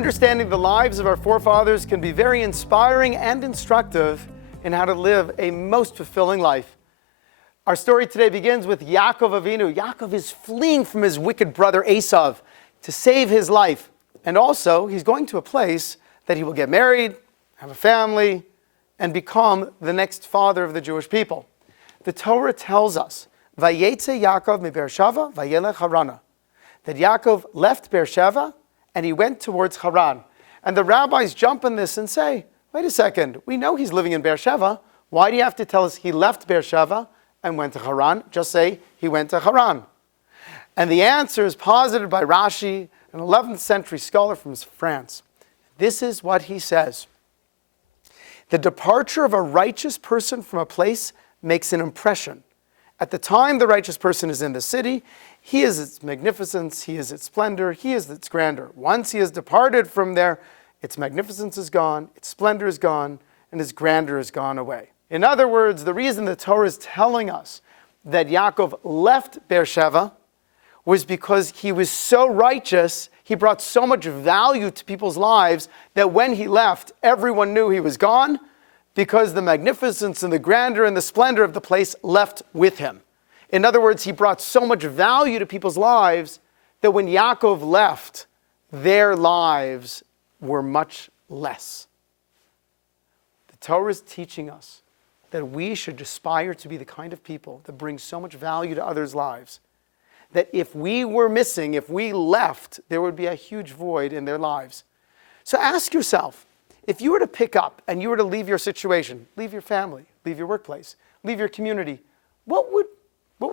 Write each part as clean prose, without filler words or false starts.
Understanding the lives of our forefathers can be very inspiring and instructive in how to live a most fulfilling life. Our story today begins with Yaakov Avinu. Yaakov is fleeing from his wicked brother Esav to save his life. And also, he's going to a place that he will get married, have a family, and become the next father of the Jewish people. The Torah tells us, Vayeitzei Yaakov mi Beersheva vayelech Harana, that Yaakov left Beersheva and he went towards Haran. And the rabbis jump on this and say, wait a second, we know he's living in Beersheva. Why do you have to tell us he left Beersheva and went to Haran? Just say he went to Haran. And the answer is posited by Rashi, an 11th century scholar from France. This is what he says. The departure of a righteous person from a place makes an impression. At the time the righteous person is in the city, he is its magnificence, he is its splendor, he is its grandeur. Once he has departed from there, its magnificence is gone, its splendor is gone, and its grandeur is gone away. In other words, the reason the Torah is telling us that Yaakov left Beersheva was because he was so righteous, he brought so much value to people's lives that when he left, everyone knew he was gone because the magnificence and the grandeur and the splendor of the place left with him. In other words, he brought so much value to people's lives that when Yaakov left, their lives were much less. The Torah is teaching us that we should aspire to be the kind of people that bring so much value to others' lives that if we were missing, if we left, there would be a huge void in their lives. So ask yourself, if you were to pick up and you were to leave your situation, leave your family, leave your workplace, leave your community, what would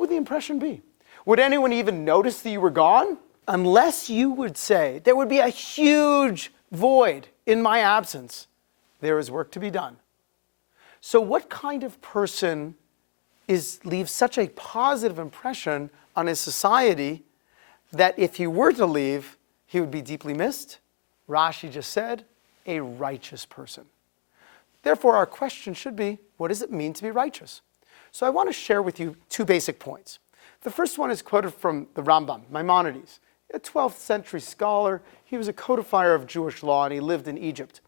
the impression be? Would anyone even notice that you were gone? Unless you would say, there would be a huge void in my absence. There is work to be done. So what kind of person leaves such a positive impression on his society that if he were to leave, he would be deeply missed? Rashi just said, a righteous person. Therefore, our question should be, what does it mean to be righteous? So I want to share with you two basic points. The first one is quoted from the Rambam, Maimonides, a 12th century scholar. He was a codifier of Jewish law and he lived in Egypt.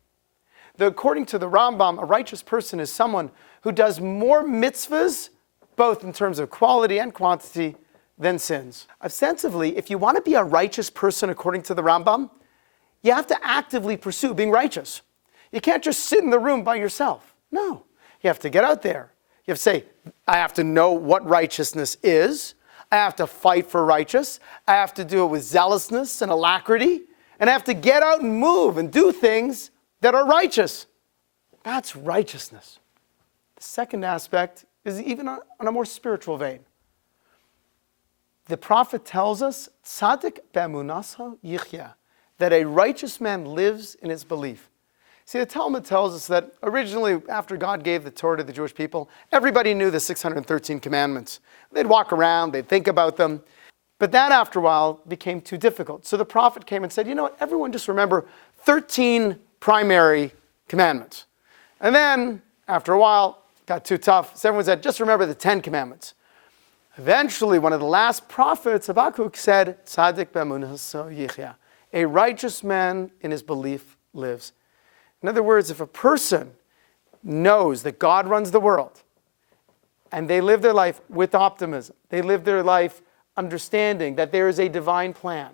According to the Rambam, a righteous person is someone who does more mitzvahs, both in terms of quality and quantity, than sins. Ostensibly, if you want to be a righteous person according to the Rambam, you have to actively pursue being righteous. You can't just sit in the room by yourself. No, you have to get out there. You have to say, I have to know what righteousness is. I have to fight for righteous. I have to do it with zealousness and alacrity. And I have to get out and move and do things that are righteous. That's righteousness. The second aspect is even on a more spiritual vein. The prophet tells us, Tzadik be'emunasa yichya, that a righteous man lives in his belief. See, the Talmud tells us that originally, after God gave the Torah to the Jewish people, everybody knew the 613 commandments. They'd walk around, they'd think about them. But that, after a while, became too difficult. So the prophet came and said, you know what, everyone just remember 13 primary commandments. And then, after a while, it got too tough. So everyone said, just remember the 10 commandments. Eventually, one of the last prophets, Habakkuk, said, Tzadik be'emunasa yichya. A righteous man in his belief lives. In other words, if a person knows that God runs the world, and they live their life with optimism, they live their life understanding that there is a divine plan,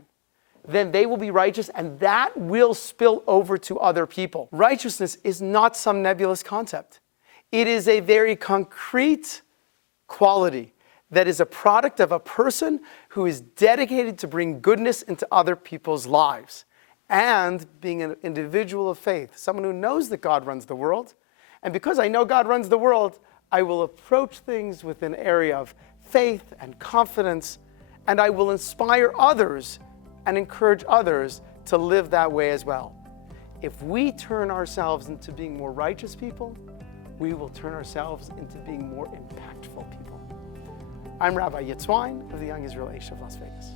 then they will be righteous, and that will spill over to other people. Righteousness is not some nebulous concept. It is a very concrete quality that is a product of a person who is dedicated to bring goodness into other people's lives and being an individual of faith, someone who knows that God runs the world. And because I know God runs the world, I will approach things with an area of faith and confidence, and I will inspire others and encourage others to live that way as well. If we turn ourselves into being more righteous people, we will turn ourselves into being more impactful people. I'm Rabbi Wyne of the Young Israel Aish of Las Vegas.